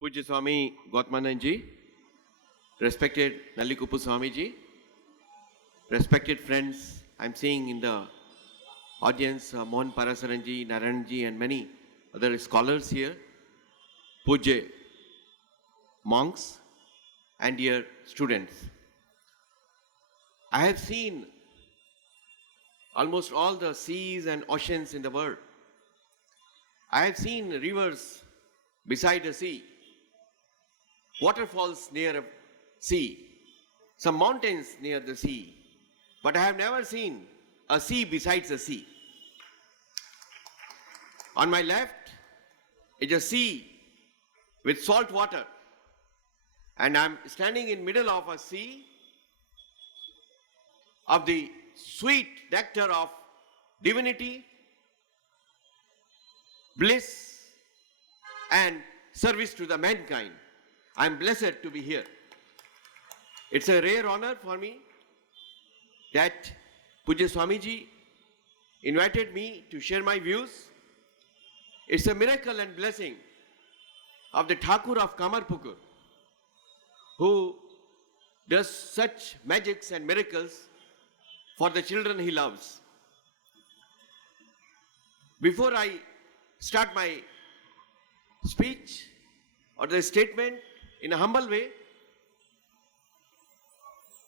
Pujya Swami Gautmananji, respected Nallikupu Swamiji, respected friends, I'm seeing in the audience Mohan Parasaranji, Narayanji and many other scholars here, Pujya monks and dear students. I have seen almost all the seas and oceans in the world. I have seen rivers beside a sea, waterfalls near a sea, some mountains near the sea, but I have never seen a sea besides a sea. On my left is a sea with salt water, and I'm standing in middle of a sea of the sweet nectar of divinity, bliss, and service to the mankind. I'm blessed to be here. It's a rare honor for me that Pujya Swamiji invited me to share my views. It's a miracle and blessing of the Thakur of Kamarpukur, who does such magics and miracles for the children he loves. Before I start my speech or the statement in a humble way,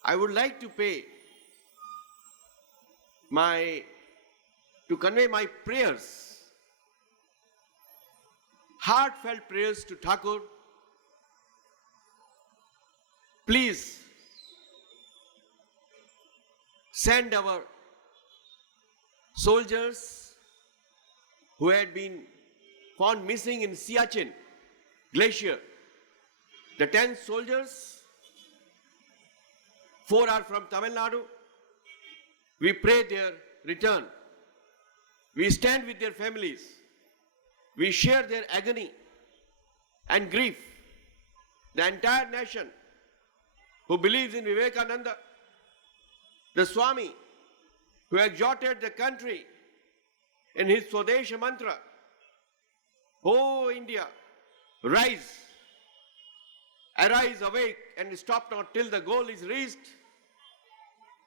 I would like to convey my prayers, heartfelt prayers to Thakur. Please send our soldiers who had been found missing in Siachen Glacier. The 10 soldiers, 4 are from Tamil Nadu. We pray their return. We stand with their families. We share their agony and grief. The entire nation who believes in Vivekananda, the Swami who exhorted the country in his Swadesha mantra, "O India, rise, arise, awake, and stop not till the goal is reached."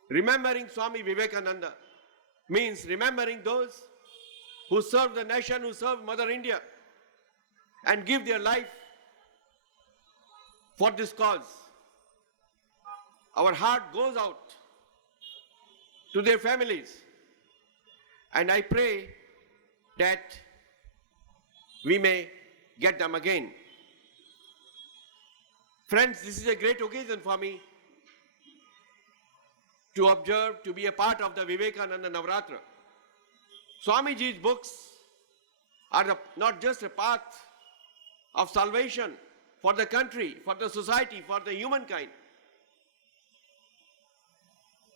Remembering Swami Vivekananda means remembering those who serve the nation, who serve Mother India, and give their life for this cause. Our heart goes out to their families, and I pray that we may get them again. Friends, this is a great occasion for me to observe, to be a part of the Vivekananda Navratra. Swamiji's books are not just a path of salvation for the country, for the society, for the humankind.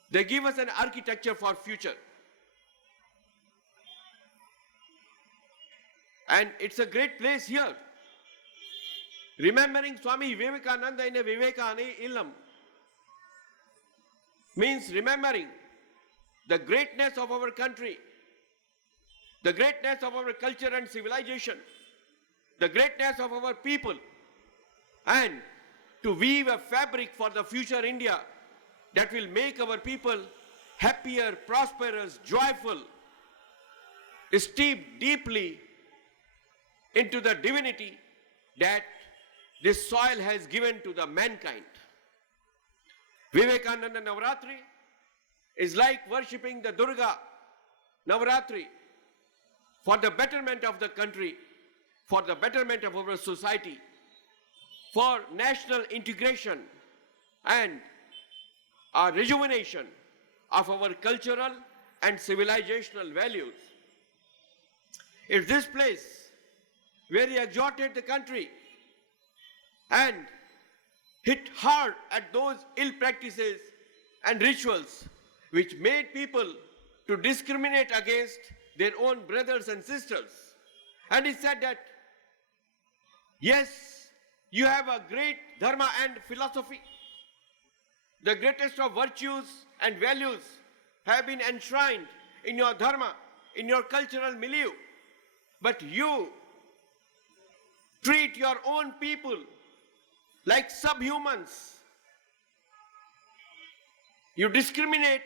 They give us an architecture for future. And it's a great place here. Remembering Swami Vivekananda in a Vivekananda Illam means remembering the greatness of our country, the greatness of our culture and civilization, the greatness of our people, and to weave a fabric for the future India that will make our people happier, prosperous, joyful, steeped deeply into the divinity that this soil has given to the mankind. Vivekananda Navratri is like worshipping the Durga Navratri for the betterment of the country, for the betterment of our society, for national integration and a rejuvenation of our cultural and civilizational values. It's this place where he exhorted the country and hit hard at those ill practices and rituals which made people to discriminate against their own brothers and sisters. And he said that, yes, you have a great dharma and philosophy. The greatest of virtues and values have been enshrined in your dharma, in your cultural milieu. But you treat your own people like subhumans. You discriminate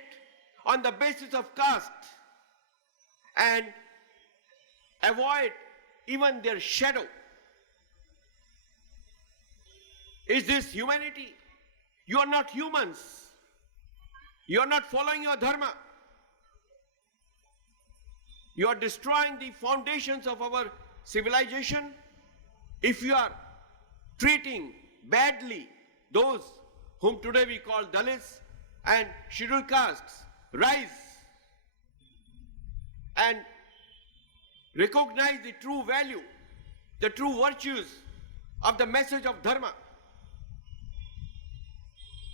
on the basis of caste and avoid even their shadow. Is this humanity? You are not humans. You are not following your dharma. You are destroying the foundations of our civilization if you are treating badly those whom today we call Dalits and scheduled castes. Rise and recognize the true value, the true virtues of the message of dharma.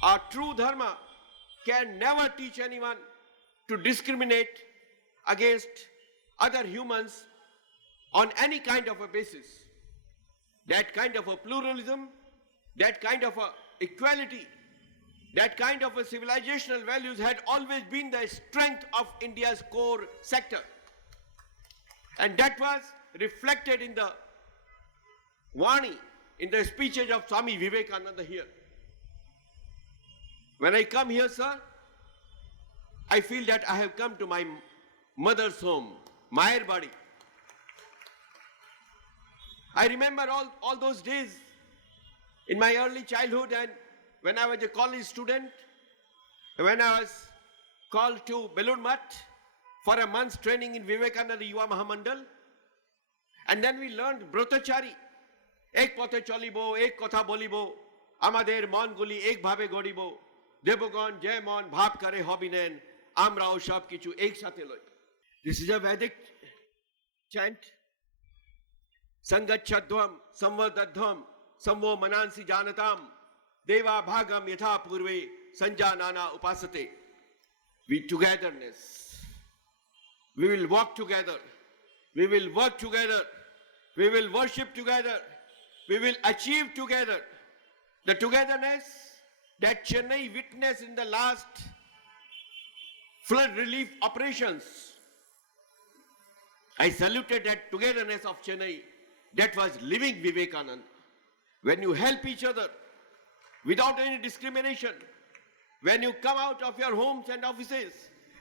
Our true dharma can never teach anyone to discriminate against other humans on any kind of a basis. That kind of a pluralism, that kind of a equality, that kind of a civilizational values had always been the strength of India's core sector. And that was reflected in the Vani, in the speeches of Swami Vivekananda here. When I come here, sir, I feel that I have come to my mother's home, Mayer Badi. I remember all those days in my early childhood and when I was a college student, when I was called to Belur Math for a month's training in Vivekananda Yuva Mahamandal. And then we learned Brotachari. Ek pothe cholibo, ek kotha bolibo, amader mon guli ek bhabe godibo, Debogon, Jaimon, Bhab kare hobinen, Amrao shab kichu ek sathe loi. This is a Vedic chant. Sangachadvam, Samvadadham, Samvo Manansi Janatam, Deva Bhagam Yatha Purve, Sanjanana Upasate. With togetherness, we will walk together, we will work together, we will worship together, we will achieve together. The togetherness that Chennai witnessed in the last flood relief operations. I saluted that togetherness of Chennai. That was living Vivekananda. When you help each other without any discrimination, when you come out of your homes and offices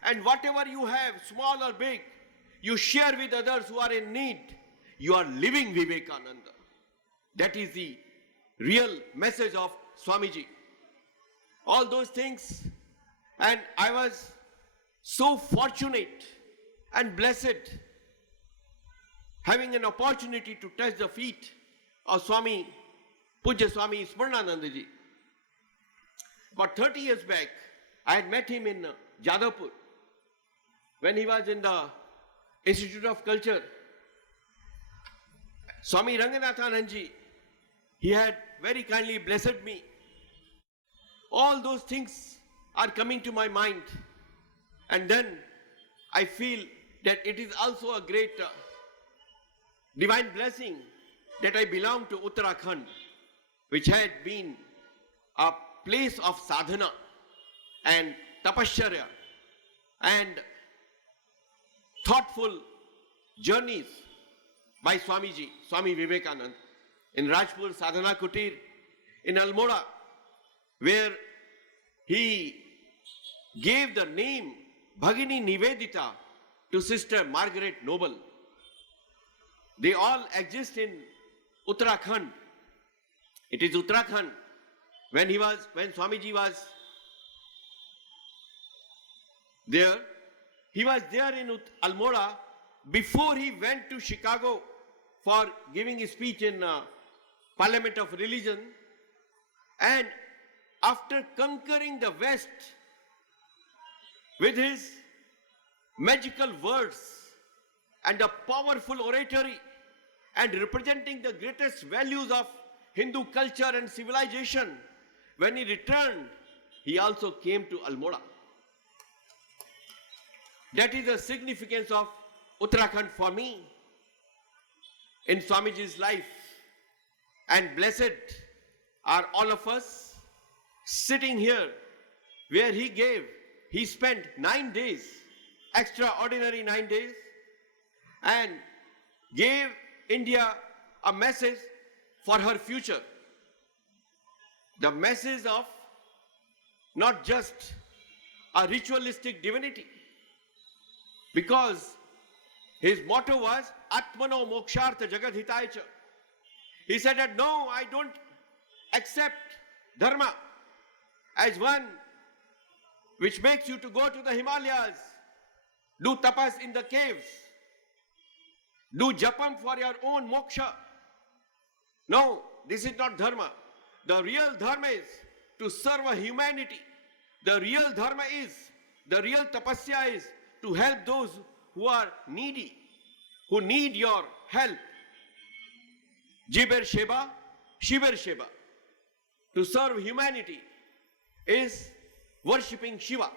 and whatever you have, small or big, you share with others who are in need, you are living Vivekananda. That is the real message of Swamiji. All those things, and I was so fortunate and blessed having an opportunity to touch the feet of Swami, Pujya Swami Smaranandaji. About 30 years back, I had met him in Jadavpur when he was in the Institute of Culture. Swami Ranganathananji, he had very kindly blessed me. All those things are coming to my mind. And then I feel that it is also a great divine blessing that I belong to Uttarakhand, which had been a place of sadhana and tapasya and thoughtful journeys by Swamiji, Swami Vivekananda, in Rajpur Sadhana Kutir, in Almora, where he gave the name Bhagini Nivedita to Sister Margaret Noble. They all exist in Uttarakhand. It is Uttarakhand. When Swamiji was there, he was there in Almora before he went to Chicago for giving a speech in Parliament of Religion. And after conquering the West with his magical words and a powerful oratory and representing the greatest values of Hindu culture and civilization, when he returned, he also came to Almora. That is the significance of Uttarakhand for me in Swamiji's life. And blessed are all of us sitting here where he spent 9 days, extraordinary 9 days, and gave India a message for her future. The message of not just a ritualistic divinity, because his motto was Atmano Mokshartha Jagadhitaicha. He said that no, I don't accept dharma as one which makes you to go to the Himalayas, do tapas in the caves, do japam for your own moksha. No, this is not dharma. The real dharma is to serve a humanity. The real dharma is, the real tapasya is to help those who are needy, who need your help. Jiber Sheba, Shiber Sheba. To serve humanity is worshipping Shiva.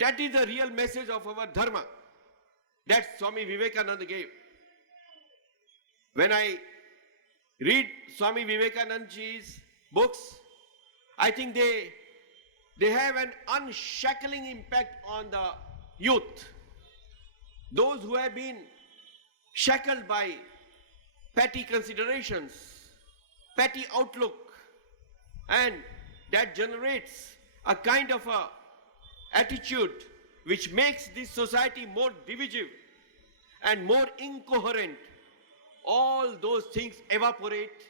That is the real message of our dharma that Swami Vivekananda gave. When I read Swami Vivekananda's books, I think they have an unshackling impact on the youth. Those who have been shackled by petty considerations, petty outlook, and that generates a kind of a attitude which makes this society more divisive and more incoherent. All those things evaporate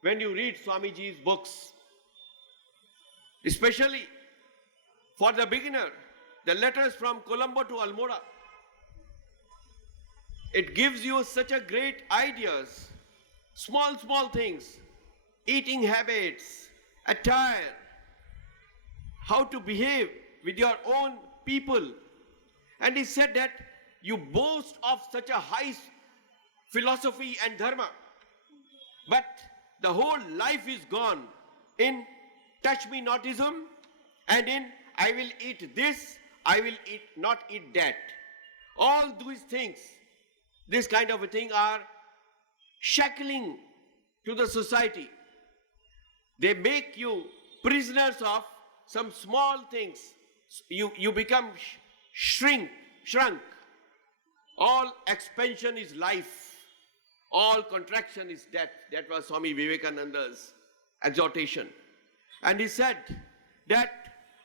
when you read Swamiji's books. Especially for the beginner, the letters from Colombo to Almora. It gives you such a great ideas, small things, eating habits, attire, how to behave with your own people. And he said that you boast of such a high philosophy and dharma, but the whole life is gone in touch me notism and in I will eat this, I will not eat that. All these things, this kind of a thing, are shackling to the society. They make you prisoners of some small things. You become shrunk. All expansion is life. All contraction is death. That was Swami Vivekananda's exhortation. And he said that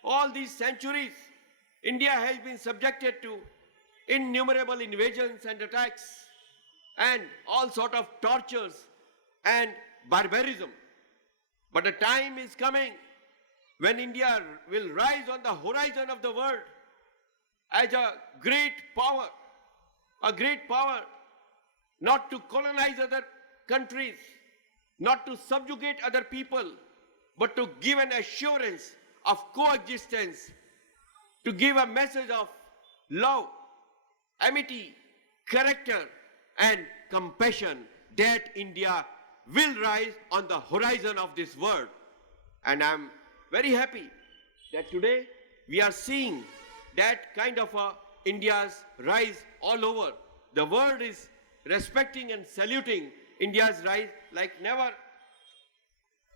all these centuries, India has been subjected to innumerable invasions and attacks and all sort of tortures and barbarism. But a time is coming when India will rise on the horizon of the world as a great power, not to colonize other countries, not to subjugate other people, but to give an assurance of coexistence, to give a message of love, amity, character, and compassion. That India will rise on the horizon of this world. And I'm very happy that today we are seeing that kind of India's rise all over. The world is respecting and saluting India's rise like never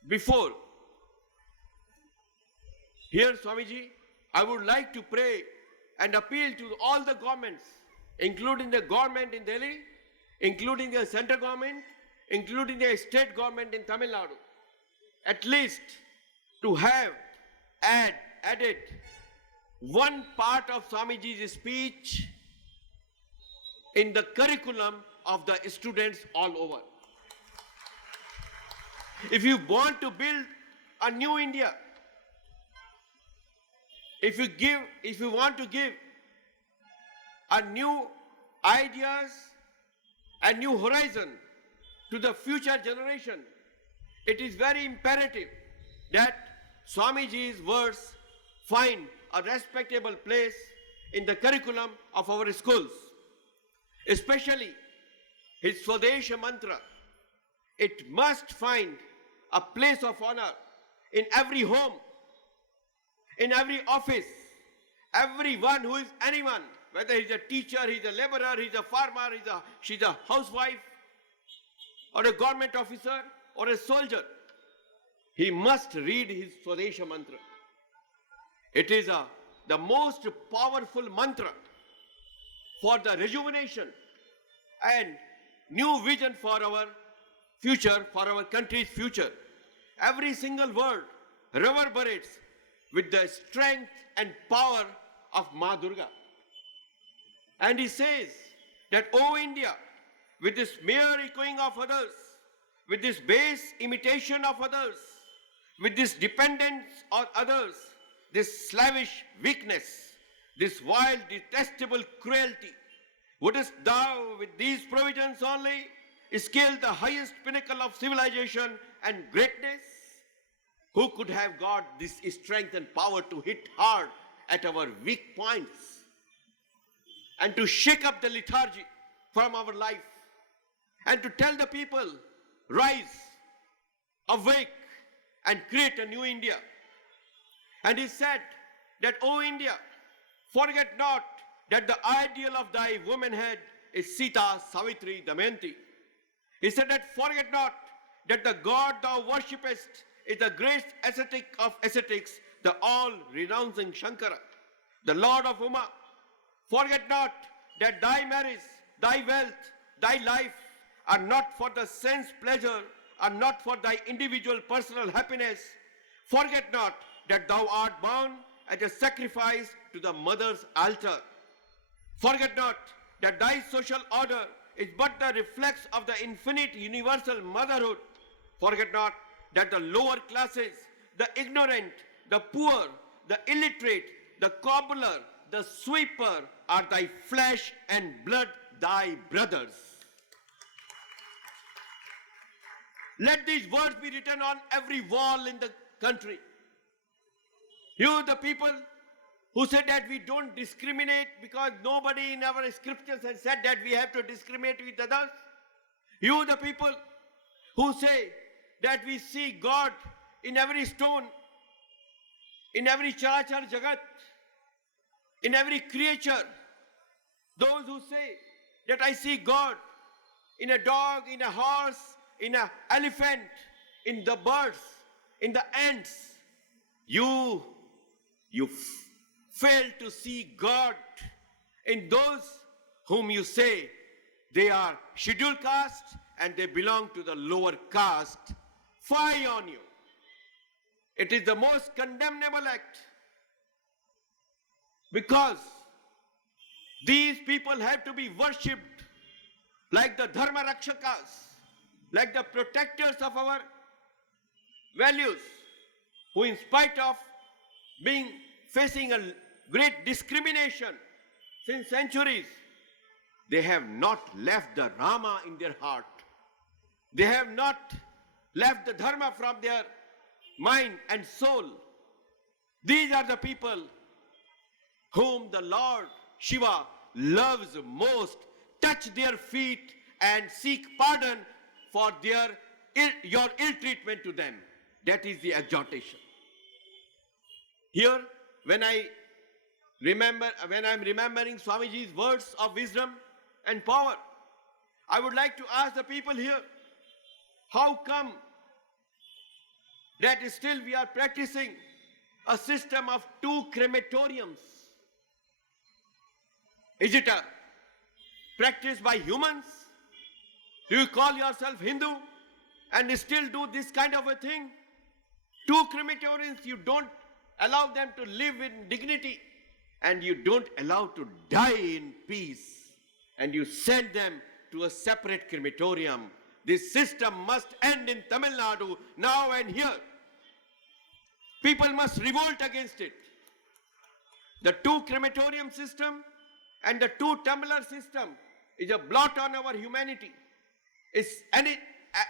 before. Here, Swamiji, I would like to pray and appeal to all the governments, including the government in Delhi, including the central government, including the state government in Tamil Nadu, at least to have added one part of Swamiji's speech in the curriculum of the students all over. If you want to build a new India, if you want to give a new ideas and new horizon to the future generation, it is very imperative that Swamiji's words find a respectable place in the curriculum of our schools. Especially his Swadesha mantra. It must find a place of honor in every home, in every office. Everyone who is anyone, whether he's a teacher, he's a laborer, he's a farmer, she's a housewife, or a government officer, or a soldier, he must read his Swadesha mantra. It is the most powerful mantra for the rejuvenation and new vision for our future, for our country's future. Every single word reverberates with the strength and power of Ma Durga. And he says that, O India, with this mere echoing of others, with this base imitation of others, with this dependence on others, this slavish weakness, this wild, detestable cruelty, wouldst thou, with these provisions only, scale the highest pinnacle of civilization and greatness? Who could have got this strength and power to hit hard at our weak points and to shake up the lethargy from our life and to tell the people, rise, awake, and create a new India? And he said that, O India, forget not that the ideal of thy womanhood is Sita, Savitri, Damayanti. He said that, forget not that the God thou worshippest is the great ascetic of ascetics, the all-renouncing Shankara, the Lord of Uma. Forget not that thy marriage, thy wealth, thy life are not for the sense pleasure, are not for thy individual personal happiness. Forget not that thou art bound as a sacrifice to the mother's altar. Forget not that thy social order is but the reflex of the infinite universal motherhood. Forget not that the lower classes, the ignorant, the poor, the illiterate, the cobbler, the sweeper are thy flesh and blood, thy brothers. Let these words be written on every wall in the country. You, the people who said that we don't discriminate because nobody in our scriptures has said that we have to discriminate with others. You, the people who say that we see God in every stone, in every charachar jagat, in every creature. Those who say that I see God in a dog, in a horse, in an elephant, in the birds, in the ants. You fail to see God in those whom you say they are scheduled caste and they belong to the lower caste. Fie on you. It is the most condemnable act, because these people have to be worshipped like the Dharma Rakshakas, like the protectors of our values, who in spite of facing a great discrimination since centuries, they have not left the Rama in their heart. They have not left the Dharma from their mind and soul. These are the people whom the Lord Shiva loves most. Touch their feet and seek pardon for your ill treatment to them. That is the exhortation. Here, when I'm remembering Swamiji's words of wisdom and power, I would like to ask the people here, how come that still we are practicing a system of 2 crematoriums? Is it a practice by humans? Do you call yourself Hindu and still do this kind of a thing? 2 crematoriums, you don't allow them to live in dignity, and you don't allow to die in peace, and you send them to a separate crematorium. This system must end in Tamil Nadu now and here. People must revolt against it. The 2 crematorium system and the 2 tumbler system is a blot on our humanity.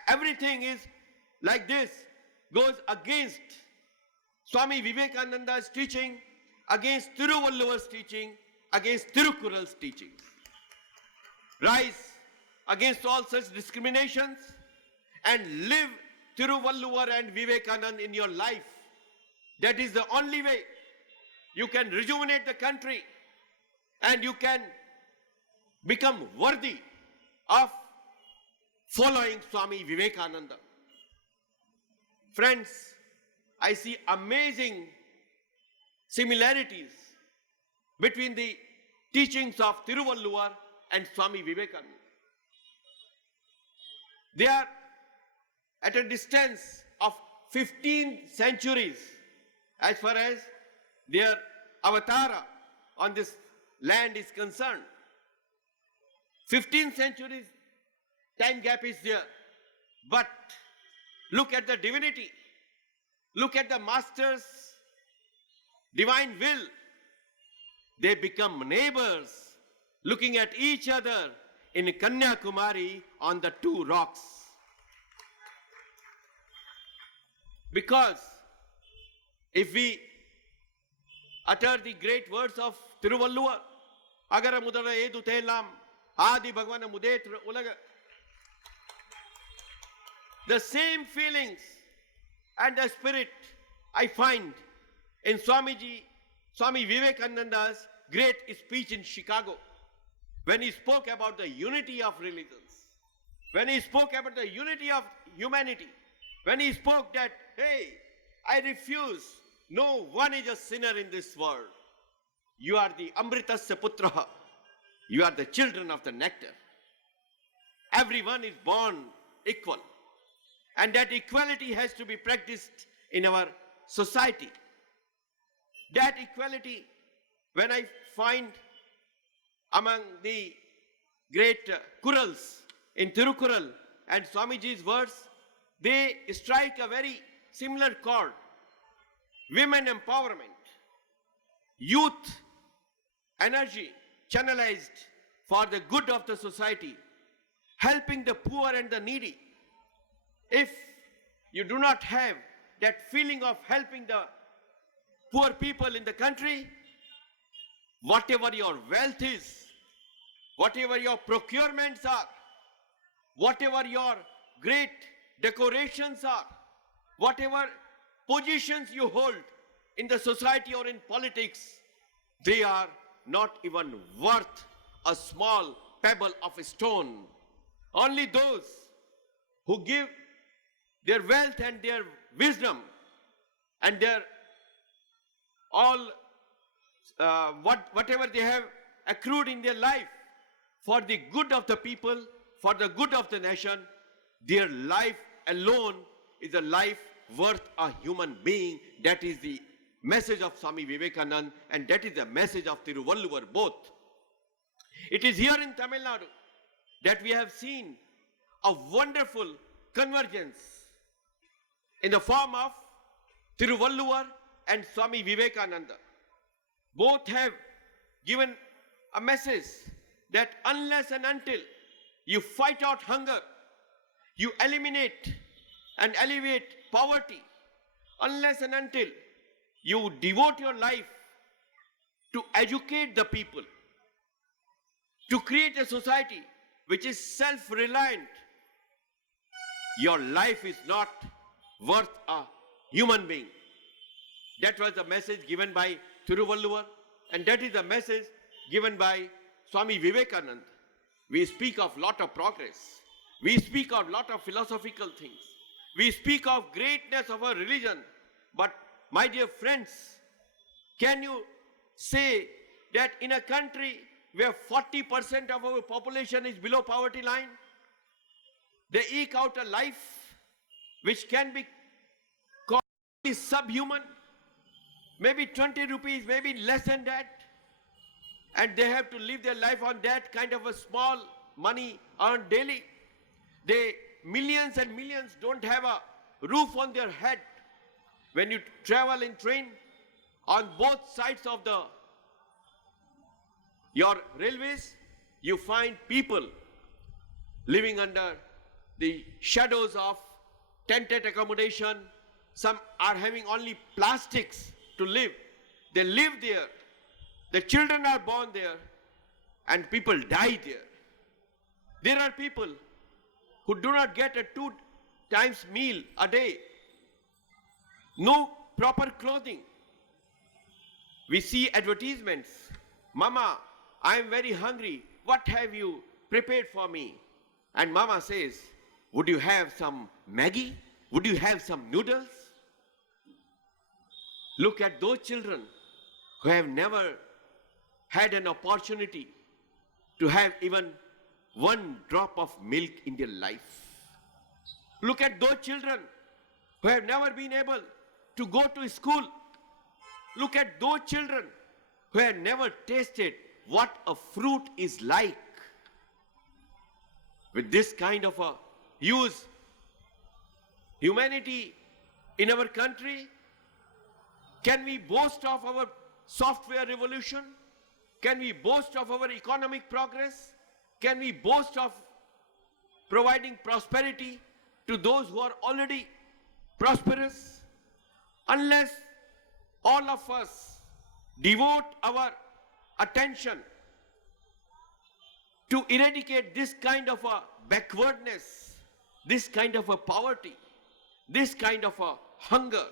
Everything is like this, goes against Swami Vivekananda's teaching, against Thiruvalluvar's teaching, against Thirukural's teaching. Rise against all such discriminations and live Thiruvalluvar and Vivekananda in your life. That is the only way you can rejuvenate the country and you can become worthy of following Swami Vivekananda. Friends, I see amazing similarities between the teachings of Thiruvalluvar and Swami Vivekananda. They are at a distance of 15 centuries as far as their avatara on this land is concerned. 15 centuries time gap is there. But look at the divinity. Look at the master's divine will. They become neighbors, looking at each other in Kanyakumari on the two rocks. Because if we utter the great words of Tiruvalluvar, Agara Mudara Edu Telam, Adi Bhagavana Mudetra Ulaga, the same feelings and the spirit I find in Swami Vivekananda's great speech in Chicago, when he spoke about the unity of religions, when he spoke about the unity of humanity, when he spoke that, hey, I refuse, no one is a sinner in this world. You are the Amritasya Putraha. You are the children of the nectar. Everyone is born equal. And that equality has to be practiced in our society. That equality, when I find among the great Kurals in Tirukural and Swamiji's words, they strike a very similar chord. Women empowerment, youth energy channelized for the good of the society, helping the poor and the needy. If you do not have that feeling of helping the poor people in the country, whatever your wealth is, whatever your procurements are, whatever your great decorations are, whatever positions you hold in the society or in politics, they are not even worth a small pebble of a stone. Only those who give their wealth and their wisdom and their all whatever they have accrued in their life for the good of the people, for the good of the nation, their life alone is a life worth a human being. That is the message of Swami Vivekananda, and that is the message of Tiruvalluvar both. It is here in Tamil Nadu that we have seen a wonderful convergence in the form of Tiruvalluvar and Swami Vivekananda. Both have given a message that unless and until you fight out hunger, you eliminate and alleviate poverty, unless and until you devote your life to educate the people, to create a society which is self-reliant, your life is not worth a human being. That was the message given by Tiruvalluvar, and that is the message given by Swami Vivekananda. We speak of lot of progress. We speak of lot of philosophical things. We speak of greatness of our religion. But my dear friends, can you say that in a country where 40% of our population is below poverty line, they eke out a life which can be called subhuman, maybe 20 rupees, maybe less than that, and they have to live their life on that kind of a small money earned daily. They, millions and millions, don't have a roof on their head. When you travel in train, on both sides of your railways, you find people living under the shadows of tented accommodation. Some are having only plastics to live. They live there. The children are born there, and people die there. There are people who do not get a 2 times meal a day. No proper clothing. We see advertisements. Mama, I am very hungry. What have you prepared for me? And Mama says, would you have some Maggie? Would you have some noodles? Look at those children who have never had an opportunity to have even one drop of milk in their life. Look at those children who have never been able to go to school. Look at those children who have never tasted what a fruit is like. With this kind of a use, humanity in our country, can we boast of our software revolution? Can we boast of our economic progress? Can we boast of providing prosperity to those who are already prosperous? Unless all of us devote our attention to eradicate this kind of a backwardness, this kind of a poverty, this kind of a hunger,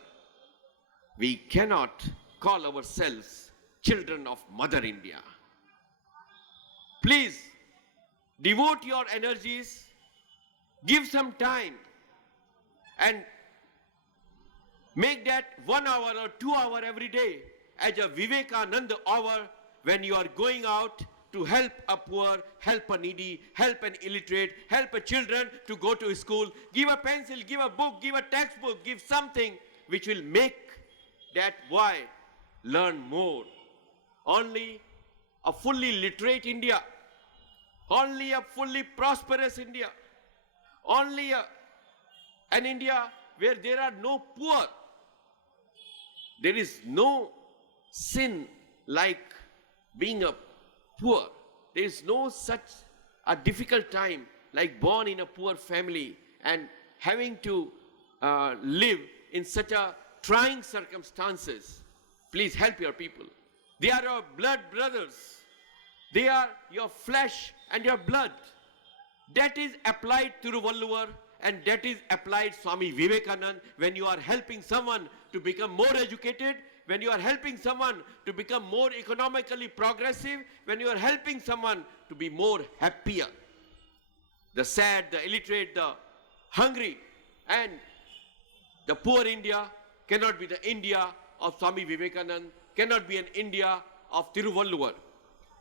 we cannot call ourselves children of Mother India. Please devote your energies, give some time, and make that 1 hour or 2 hours every day as a Vivekananda hour when you are going out to help a poor, help a needy, help an illiterate, help a children to go to school. Give a pencil, give a book, give a textbook, give something which will make that boy learn more. Only a fully literate India, only a fully prosperous India, only an India where there are no poor. There is no sin like being a poor. There is no such a difficult time like born in a poor family and having to live in such a trying circumstances. Please help your people. They are your blood brothers. They are your flesh and your blood. That is applied Tiruvalluvar and that is applied Swami Vivekananda when you are helping someone to become more educated, when you are helping someone to become more economically progressive, when you are helping someone to be more happier. The sad, the illiterate, the hungry, and the poor India cannot be the India of Swami Vivekananda, cannot be an India of Tiruvalluvar.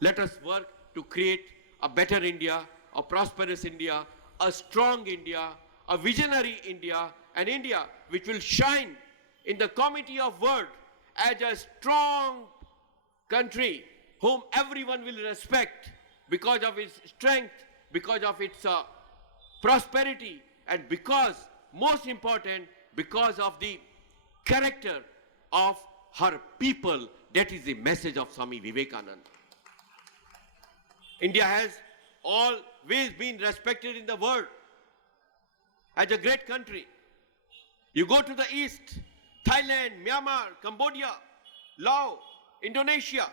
Let us work to create a better India, a prosperous India, a strong India, a visionary India, an India which will shine in the committee of world as a strong country whom everyone will respect because of its strength, because of its prosperity, and because, most important, because of the character of her people. That is the message of Swami Vivekananda. India has always been respected in the world as a great country. You go to the east, Thailand, Myanmar, Cambodia, Laos, Indonesia,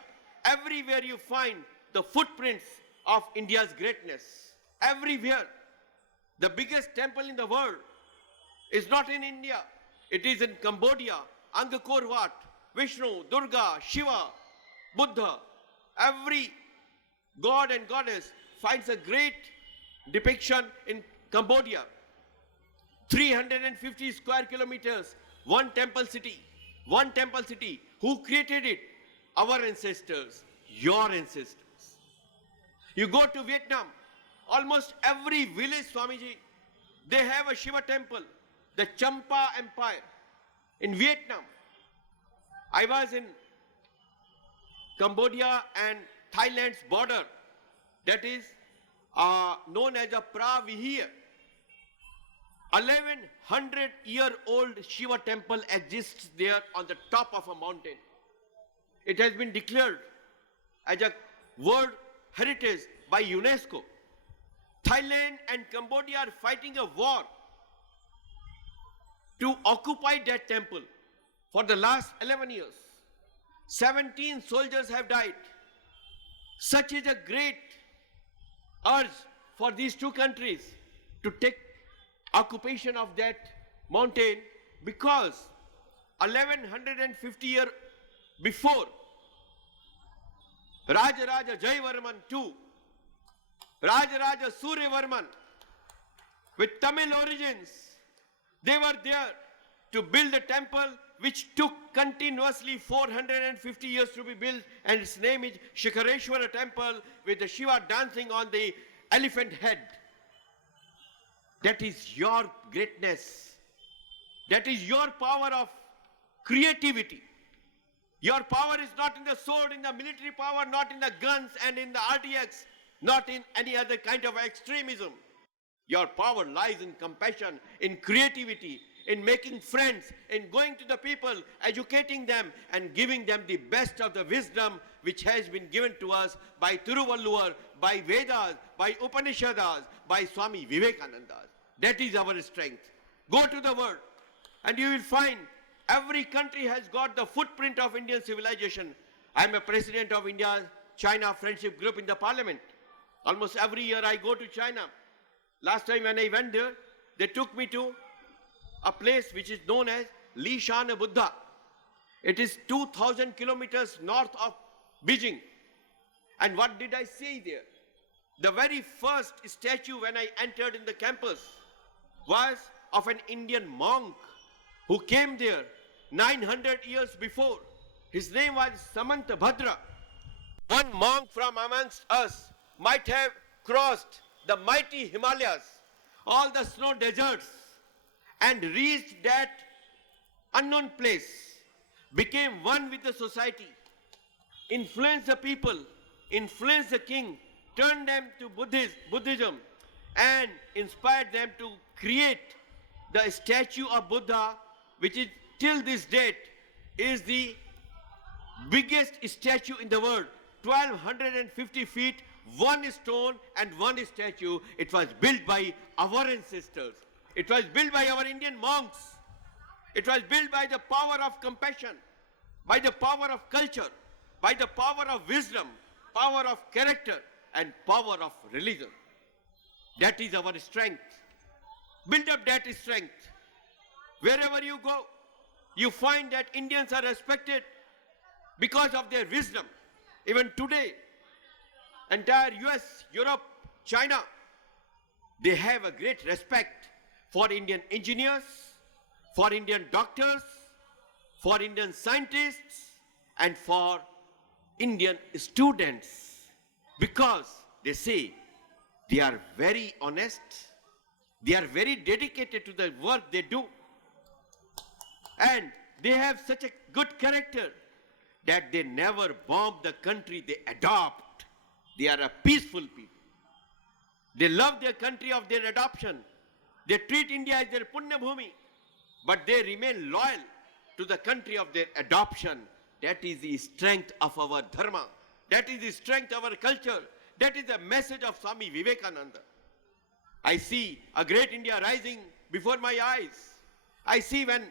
everywhere you find the footprints of India's greatness. Everywhere. The biggest temple in the world is not in India. It is in Cambodia, Angkor Wat, Vishnu, Durga, Shiva, Buddha. Every god and goddess finds a great depiction in Cambodia. 350 square kilometers, one temple city. One temple city. Who created it? Our ancestors, your ancestors. You go to Vietnam, almost every village, Swamiji, they have a Shiva temple. The Champa Empire in Vietnam. I was in Cambodia and Thailand's border. That is known as a Pravihir. 1100-year-old Shiva temple exists there on the top of a mountain. It has been declared as a World Heritage by UNESCO. Thailand and Cambodia are fighting a war to occupy that temple for the last 11 years. 17 soldiers have died. Such is a great urge for these two countries to take occupation of that mountain because 1150 years before, Rajaraja Jayvarman II, Rajaraja Suryavarman with Tamil origins, they were there to build a temple which took continuously 450 years to be built, and its name is Shikareshwara temple with the Shiva dancing on the elephant head. That is your greatness. That is your power of creativity. Your power is not in the sword, in the military power, not in the guns and in the RTX, not in any other kind of extremism. Your power lies in compassion, in creativity, in making friends, in going to the people, educating them and giving them the best of the wisdom which has been given to us by Tiruvalluvar, by Vedas, by Upanishads, by Swami Vivekananda. That is our strength. Go to the world and you will find every country has got the footprint of Indian civilization. I am a president of India-China Friendship Group in the parliament. Almost every year I go to China. Last time when I went there, they took me to a place which is known as Lishan Buddha. It is 2,000 kilometers north of Beijing. And what did I see there? The very first statue when I entered in the campus was of an Indian monk who came there 900 years before. His name was Samanta Bhadra. One monk from amongst us might have crossed the mighty Himalayas, all the snow deserts, and reached that unknown place, became one with the society, influenced the people, influenced the king, turned them to Buddhism, and inspired them to create the statue of Buddha, which is till this date is the biggest statue in the world, 1,250 feet, one stone and one statue. It was built by our ancestors. It was built by our Indian monks. It was built by the power of compassion, by the power of culture, by the power of wisdom, power of character, and power of religion. That is our strength. Build up that strength. Wherever you go, you find that Indians are respected because of their wisdom. Even today, entire US, Europe, China, they have a great respect for Indian engineers, for Indian doctors, for Indian scientists, and for Indian students, because they say they are very honest, they are very dedicated to the work they do, and they have such a good character that they never bomb the country they adopt. They are a peaceful people. They love their country of their adoption. They treat India as their Punya Bhumi, but they remain loyal to the country of their adoption. That is the strength of our dharma. That is the strength of our culture. That is the message of Swami Vivekananda. I see a great India rising before my eyes. I see when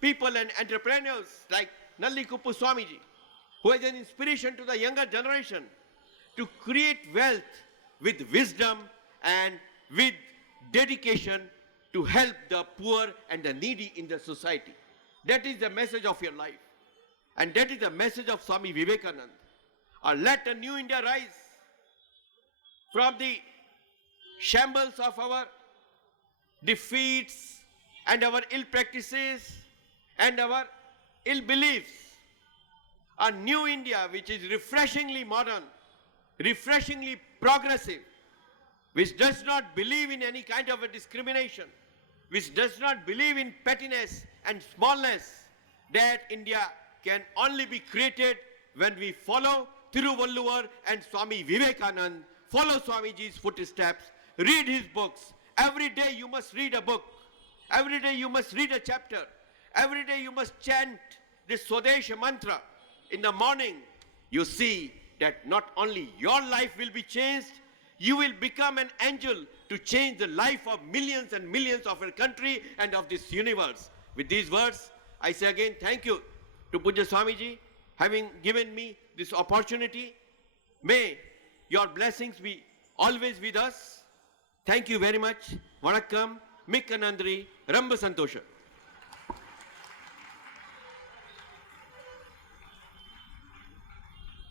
people and entrepreneurs like Nallikuppu Swamiji, who is an inspiration to the younger generation to create wealth with wisdom and with dedication to help the poor and the needy in the society. That is the message of your life. And that is the message of Swami Vivekananda. Let a new India rise from the shambles of our defeats and our ill practices and our ill beliefs. A new India which is refreshingly modern, refreshingly progressive, which does not believe in any kind of a discrimination, which does not believe in pettiness and smallness. That India can only be created when we follow Tiruvalluvar and Swami Vivekananda, follow Swamiji's footsteps, read his books. Every day you must read a book. Every day you must read a chapter. Every day you must chant this Swadesha mantra. In the morning, you see that not only your life will be changed, you will become an angel to change the life of millions and millions of our country and of this universe. With these words, I say again thank you to Puja Swamiji having given me this opportunity. May your blessings be always with us. Thank you very much. Vanakkam, Mikka Nandri, Ramba Santosha.